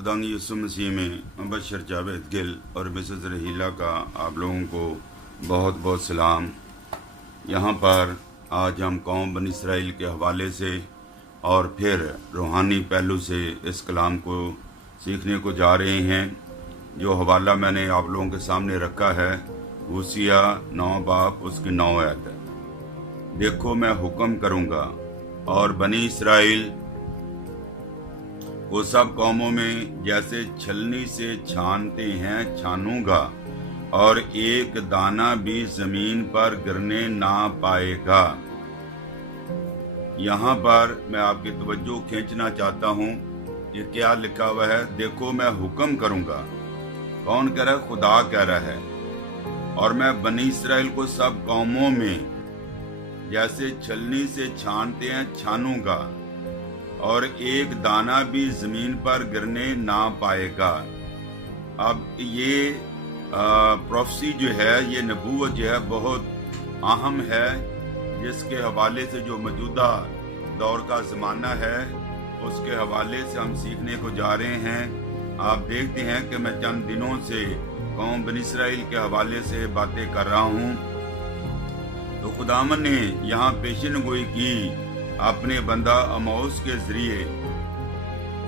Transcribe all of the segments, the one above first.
खुदावंद यीशु मसीह में मुबशर जावेद गिल और मिसेस रहीला का आप लोगों को बहुत बहुत सलाम। यहाँ पर आज हम कौम बनी इसराइल के हवाले से और फिर रूहानी पहलू से इस कलाम को सीखने को जा रहे हैं। जो हवाला मैंने आप लोगों के सामने रखा है होसिया 9 बाब उसकी 9 आयत है। देखो मैं हुक्म करूँगा और बनी इसराइल वो सब कौमों में जैसे छलनी से छानते हैं छानूंगा, और एक दाना भी जमीन पर गिरने ना पाएगा। यहाँ पर मैं आपकी तवज्जो खींचना चाहता हूँ। ये क्या लिखा हुआ है? देखो मैं हुक्म करूँगा। कौन कह रहा है? खुदा कह रहा है। और मैं बनी इसराइल को सब कौमों में जैसे छलनी से छानते हैं छानूंगा, और एक दाना भी जमीन पर गिरने ना पाएगा। अब ये प्रोफेसी जो है, ये नबूवत जो है बहुत अहम है, जिसके हवाले से जो मौजूदा दौर का ज़माना है उसके हवाले से हम सीखने को जा रहे हैं। आप देखते हैं कि मैं चंद दिनों से कौम बनी इसराइल के हवाले से बातें कर रहा हूँ। तो खुदावन ने यहाँ पेशन गोई की अपने बंदा अमोस के जरिए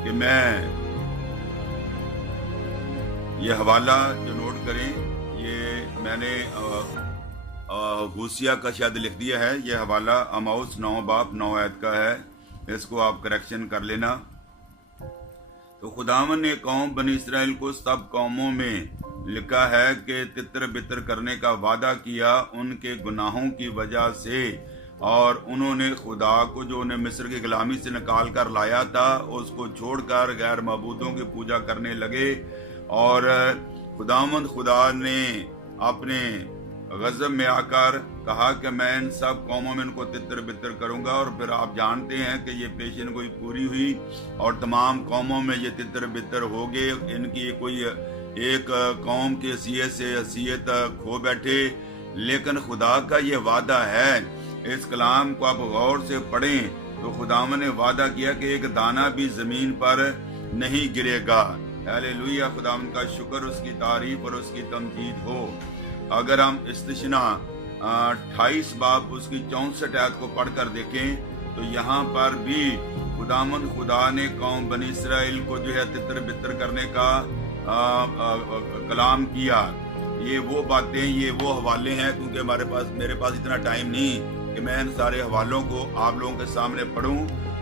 कि मैं ये हवाला जो नोट करें, ये मैंने होसिया का शायद लिख दिया है। ये हवाला अमोस 9 बाब 9 आयत का है, इसको आप करेक्शन कर लेना। तो खुदावन ने कौम बनी इसराइल को सब कौमों में लिखा है कि तितर बितर करने का वादा किया उनके गुनाहों की वजह से, और उन्होंने खुदा को जो उन्हें मिस्र की गुलामी से निकाल कर लाया था उसको छोड़कर गैर मबूदों की पूजा करने लगे। और खुदा ने अपने गज़ब में आकर कहा कि मैं इन सब कौमों में इनको तितर बितर करूंगा। और फिर आप जानते हैं कि ये पेशन गोई पूरी हुई और तमाम कौमों में ये तितर बितर हो गए। इनकी कोई एक कौम की हैसियत से हैसियत खो बैठे। लेकिन खुदा का ये वादा है, इस कलाम को आप गौर से पढ़ें तो खुदावन ने वादा किया कि एक दाना भी जमीन पर नहीं गिरेगा। हालेलुया, खुदावन का शुक्र, उसकी तारीफ और उसकी तमजीद हो। अगर हम इस्तिशना 28 बाब उसकी 64 आयत को पढ़कर देखें तो यहाँ पर भी खुदा ने कौम बनी इसराइल को जो है तितर बितर करने का कलाम किया। ये वो बातें, ये वो हवाले हैं, क्योंकि मेरे पास इतना टाइम नहीं कि मैं इन सारे हवालों को आप लोगों के सामने पढ़ूं।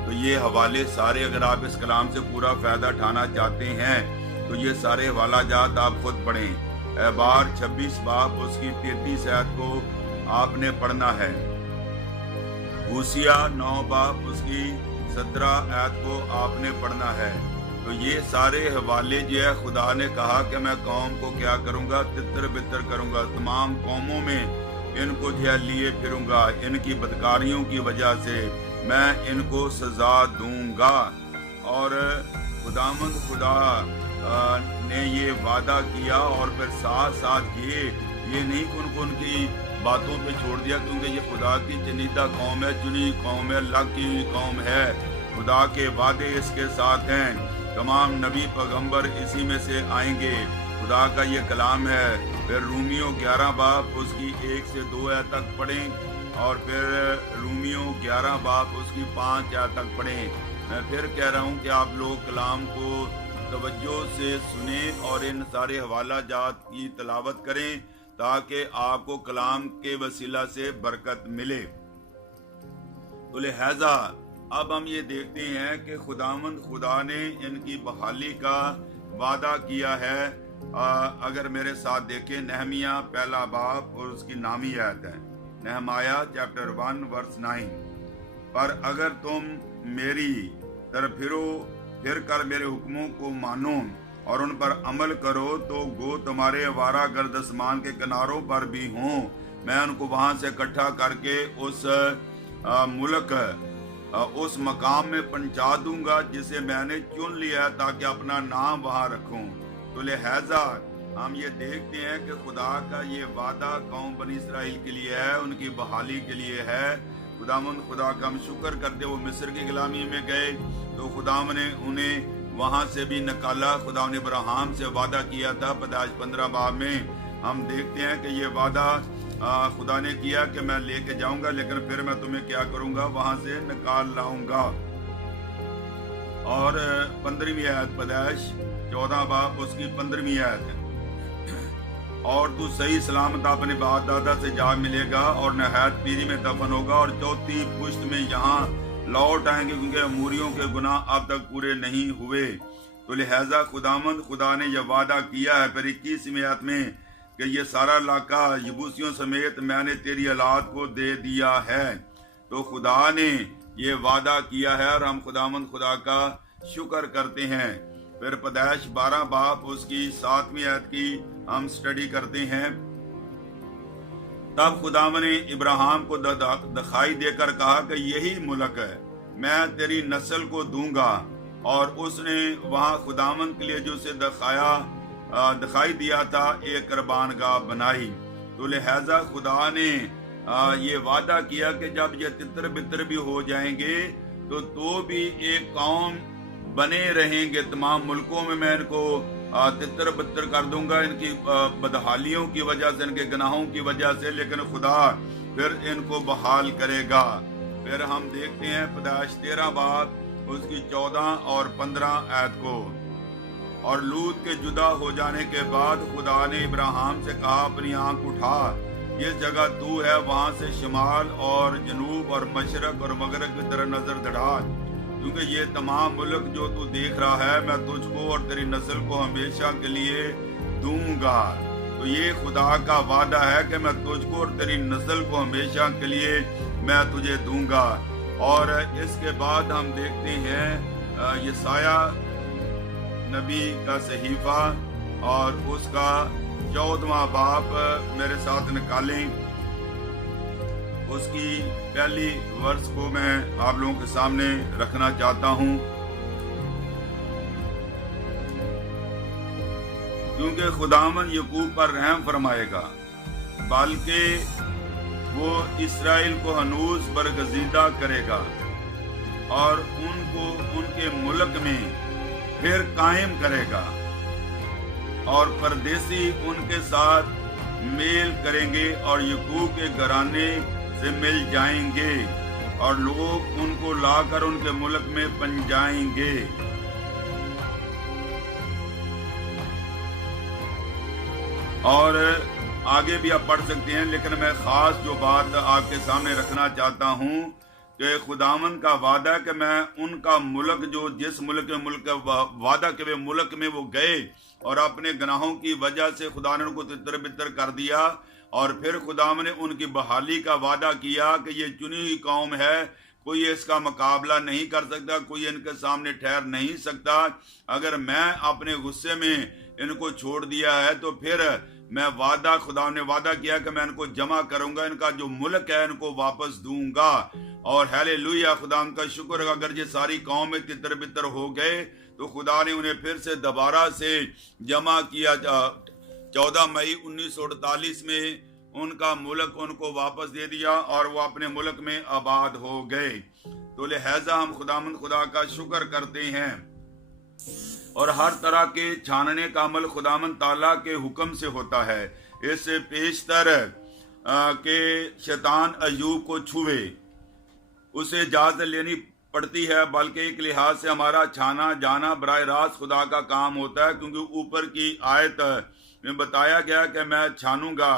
तो ये हवाले सारे, अगर आप इस कलाम से पूरा फ़ायदा उठाना चाहते हैं तो ये सारे हवाला जात आप खुद पढ़ें। एबार 26 बाब उसकी 33 आयत को आपने पढ़ना है। होसिया 9 बाब उसकी 17 आयत को आपने पढ़ना है। तो ये सारे हवाले जो है, खुदा ने कहा कि मैं कौम को क्या करूँगा? तितर बितर करूँगा, तमाम कौमों में इनको जो है लिए फिरूंगा। इनकी बदकारियों की वजह से मैं इनको सजा दूंगा। और खुदा ने ये वादा किया, और फिर साथ साथ ये नहीं कि उनको उनकी बातों पे छोड़ दिया, क्योंकि ये खुदा की चुनिंदा कौम है, चुनी कौम है, अल्लाह की कौम है। खुदा के वादे इसके साथ हैं। तमाम नबी पैगंबर इसी में से आएंगे। खुदा का ये कलाम है। फिर रूमियों 11 बाब उसकी 1 से 2 आयत तक पढ़ें, और फिर रूमियों 11 बाब उसकी 5 आयत तक पढ़ें। मैं फिर कह रहा हूँ कि आप लोग कलाम को तवज्जो से सुने और इन सारे हवाला जात की तलावत करें, ताकि आपको कलाम के वसीला से बरकत मिले। तो लिहाजा अब हम ये देखते हैं कि खुदा ने इनकी बहाली का वादा किया है। अगर मेरे साथ देखें, नहमिया 1 बाब और उसकी नामी आयत है, नहमाया चैप्टर 1 वर्स 9। पर अगर तुम मेरी तरफ फिर कर मेरे हुक्मों को मानो और उन पर अमल करो, तो गो तुम्हारे आवारा गर्द आसमान के किनारों पर भी हों, मैं उनको वहां से इकट्ठा करके उस मुल्क उस मकाम में पहुंचा दूंगा जिसे मैंने चुन लिया ताकि अपना नाम वहां रखूं। तो लिहाजा हम ये देखते हैं कि खुदा का ये वादा कौम बनी इसराइल के लिए है, उनकी बहाली के लिए है। खुदा का हम शुक्र करते, वो मिस्र की गुलामी में गए तो खुदा ने उन्हें वहां से भी निकाला। खुदा ने अब्राहम से वादा किया था, पैदाइश 15 बाब में हम देखते हैं कि ये वादा खुदा ने किया कि मैं लेके जाऊंगा, लेकिन फिर मैं तुम्हें क्या करूंगा, वहां से निकाल लाऊंगा। और 15वीं आयत, पैदाइश 14 बाब उसकी 15वीं आयत है, और तू सही सलामत अपने बाप दादा से जा मिलेगा और नहायत पीरी में दफन होगा और चौथी पुश्त में यहाँ लौट आएंगे, क्योंकि अमूरियों के गुनाह अब तक पूरे नहीं हुए। तो लिहाजा खुदा ने यह वादा किया है फिर 21वीं आयत में कि ये सारा इलाका यबूसियों समेत मैंने तेरी औलाद को दे दिया है। तो खुदा ने ये वादा किया है और हम खुदा का शुक्र करते हैं। फिर पैदाइश 12 बाब उसकी 7वीं आयत की हम स्टडी करते हैं। तब खुदा ने इब्राहिम को दिखाई देकर कहा कि यही मुल्क है, मैं तेरी नस्ल को दूंगा। और उसने वहां खुदावन के लिए जो उसे दिखाई दिया था एक कुर्बानगाह बनाई। तो लिहाजा खुदा ने ये वादा किया कि जब ये तितर बितर भी हो जाएंगे तो भी एक कौम बने रहेंगे तमाम मुल्कों में। मैं इनको तितर बितर कर दूंगा इनकी बदहालियों की वजह से, इनके गुनाहों की वजह से, लेकिन खुदा फिर इनको बहाल करेगा। फिर हम देखते हैं पैदाइश 13 बाब उसकी 14 और 15 आयत को। और लूत के जुदा हो जाने के बाद खुदा ने इब्राहिम से कहा, अपनी आंख उठा, जिस जगह तू है वहां से शिमाल और जनूब और मशरक और मगरब की तरफ नजर दड़ा, क्योंकि ये तमाम मुल्क जो तू देख रहा है मैं तुझको और तेरी नस्ल को हमेशा के लिए दूंगा। तो ये खुदा का वादा है कि मैं तुझको और तेरी नस्ल को हमेशा के लिए मैं तुझे दूंगा। और इसके बाद हम देखते हैं यसाया नबी का सहीफा और उसका 14वां बाब मेरे साथ निकालें। उसकी पहली वर्ष को मैं आप लोगों के सामने रखना चाहता हूं, क्योंकि खुदावन यकूब पर रहम फरमाएगा, बल्कि वो इसराइल को हनूज बरगजीदा करेगा और उनको उनके मुल्क में फिर कायम करेगा, और परदेसी उनके साथ मेल करेंगे और यकूब के घराने से मिल जाएंगे और लोग उनको लाकर उनके मुल्क में बन जाएंगे। और आगे भी आप पढ़ सकते हैं, लेकिन मैं खास जो बात आपके सामने रखना चाहता हूं कि खुदावन का वादा कि मैं उनका मुल्क जो जिस मुल्क वादा के वे मुल्क में वो गए और अपने गुनाहों की वजह से खुदा ने उनको तितर बितर कर दिया, और फिर खुदावन ने उनकी बहाली का वादा किया कि ये चुनी हुई कौम है, कोई इसका मुकाबला नहीं कर सकता, कोई इनके सामने ठहर नहीं सकता। अगर मैं अपने गुस्से में इनको छोड़ दिया है तो फिर मैं खुदा ने वादा किया कि मैं इनको जमा करूंगा, इनका जो मुल्क है इनको वापस दूंगा। और हालेलुया, खुदा का शुक्र, अगर ये सारी कौम में तितर बितर हो गए तो खुदा ने उन्हें फिर से दोबारा से जमा किया। 14 मई 1948 में उनका मुल्क उनको वापस दे दिया और वो अपने मुल्क में आबाद हो गए। तो लिहाजा हम खुदा का शुक्र करते हैं। और हर तरह के छानने का अमल खुदामन ताला के हुक्म से होता है। इससे पेशतर के शैतान अय्यूब को छुए उसे इजाजत लेनी पड़ती है, बल्कि एक लिहाज से हमारा छाना जाना बराह रास्त खुदा का काम होता है, क्योंकि ऊपर की आयत में बताया गया कि मैं छानूंगा।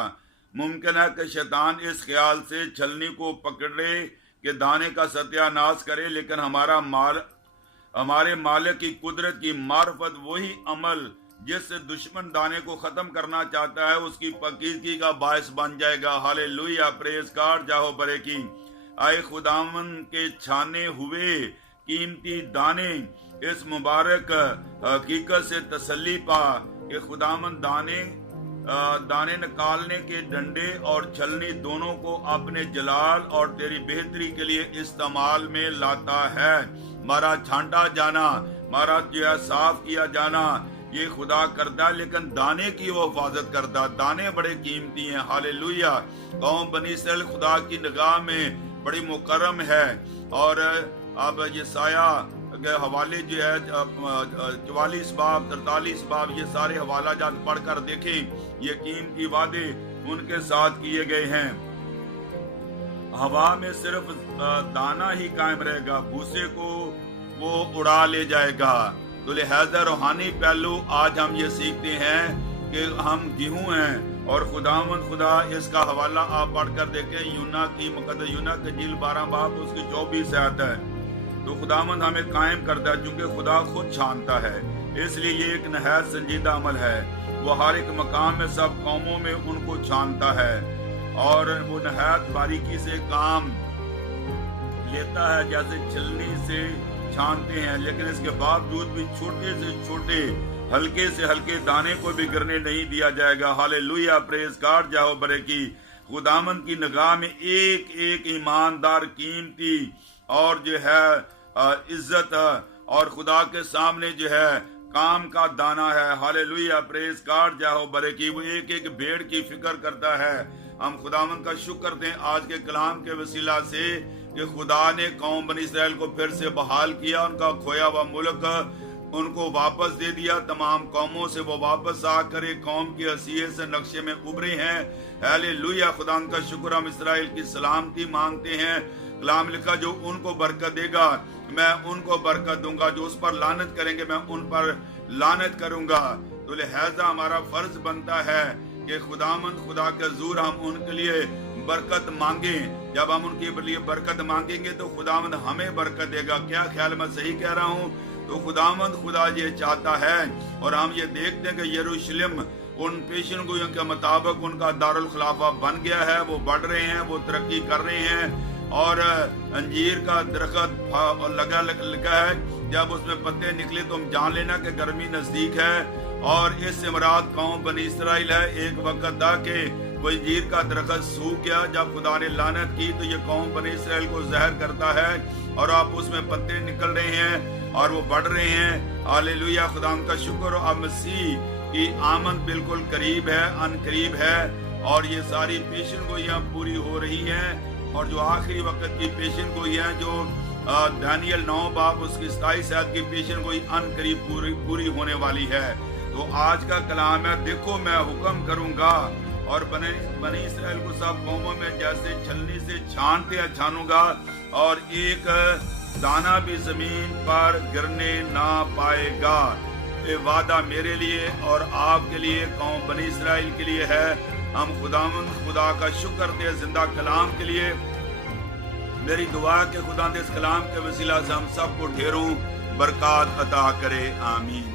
मुमकिन है कि शैतान इस ख्याल से छलनी को पकड़े कि दाने का सत्यानाश करे, लेकिन हमारे मालिक की कुदरत की मार्फत वही अमल जिससे दुश्मन दाने को खत्म करना चाहता है उसकी पकीदगी का बायस बन जाएगा। हालेलुया, प्रेज गॉड, जाहो बरे की। आए खुदावन के छाने हुए कीमती दाने इस मुबारक हकीकत से तसल्ली पा कि खुदावन दाने निकालने के डंडे और छलनी दोनों को अपने जलाल और तेरी बेहतरी के लिए इस्तेमाल में लाता है। हमारा छांटा जाना, हमारा जो है साफ किया जाना ये खुदा करता है, लेकिन दाने की वो हिफाजत करता। दाने बड़े कीमती हैं। हालेलुया, कौम बनी इस्राएल खुदा की निगाह में बड़ी मुकर्रम है। और अब यसाया के हवाले जो है 44 बाब 43 बाब ये सारे हवाला जात पढ़कर देखें, ये कीमती वादे उनके साथ किए गए हैं। हवा में सिर्फ दाना ही कायम रहेगा, भूसे को वो उड़ा ले जाएगा। तो लिहाजा रूहानी पहलू आज हम ये सीखते हैं कि हम गेहूं हैं और खुदावंद खुदा इसका हवाला आप पढ़कर देखें, यूना की मुकद्दस यूना के जिल 12 बाब उसकी 24 आयत है। तो खुदावंद हमें कायम करता है, क्योंकि खुदा खुद छानता है, इसलिए ये एक नहायत संजीदा अमल है। वो हर एक मकाम में सब कौमों में उनको छानता है और वो नहायत बारीकी से काम लेता है, जैसे छलनी से छानते हैं, लेकिन इसके बावजूद भी छोटे से छोटे हल्के से हल्के दाने को भी गिरने नहीं दिया जाएगा। हालेलुया, प्रेज गॉड, जाओ बरेकी। खुदावंद की निगाह में एक एक ईमानदार, कीमती और जो है इज्जत और खुदा के सामने जो है काम का दाना है। हालेलुया, प्रेज गॉड, जाओ बरेकी। वो एक एक भेड़ की फिक्र करता है। हम खुदावंद का शुक्र दें आज के कलाम के वसीला से कि खुदा ने कौम बनी इसराइल को फिर से बहाल किया, उनका खोया हुआ मुल्क उनको वापस दे दिया। तमाम कौमों से वो वापस आकर एक कौम की हैसियत से नक्शे में उभरे हैं। हालेलुया, खुदा का शुक्र। हम इसराइल की सलामती मांगते हैं। कलाम लिखा, जो उनको बरकत देगा मैं उनको बरकत दूंगा, जो उस पर लानत करेंगे मैं उन पर लानत करूंगा। तो लिहाजा हमारा फर्ज बनता है कि खुदामंद खुदा के हज़ूर हम उनके लिए बरकत मांगे। जब हम उनके लिए बरकत मांगेंगे तो खुदामंद हमें बरकत देगा। क्या ख्याल, मैं सही कह रहा हूँ? तो खुदामंद खुदा ये चाहता है और हम ये देखते हैं कि यरूशलेम उन पेशन गोइयों के मुताबिक उनका दारुल खिलाफा बन गया है। वो बढ़ रहे हैं, वो तरक्की कर रहे हैं और अंजीर का दरख्त लगा है, जब उसमें पत्ते निकले तो हम जान लेना कि गर्मी नजदीक है। और इस इमरात कौम बनी इसराइल है। एक वक्त था कि वो अंजीर का दरख्त सूख गया, जब खुदा ने लानत की तो ये कौम बनी इसराइल को जहर करता है और आप उसमें पत्ते निकल रहे हैं और वो बढ़ रहे हैं। हालेलुया, खुदा का शुक्र। अब मसीह की आमद बिल्कुल करीब है, अन करीब है और ये सारी पेशन गोइयां पूरी हो रही हैं। और जो आखिरी वक्त की पेशन गोई है, जो दानियल 9 बाब उसकी 27 आयत की पेशन गोई अन करीब पूरी होने वाली है। तो आज का कलाम है, देखो मैं हुक्म करूंगा और बनी इसराइल को सब कौमों में जैसे छलनी से छानते छानूंगा और एक दाना भी जमीन पर गिरने ना पाएगा। ये वादा मेरे लिए और आपके लिए, कौम बनी इसराइल के लिए है। हम खुदा का शुक्र दे जिंदा कलाम के लिए। मेरी दुआ के खुदा दे इस कलाम के वसीला से हम सबको ढेरों बरकत अता करे, आमीन।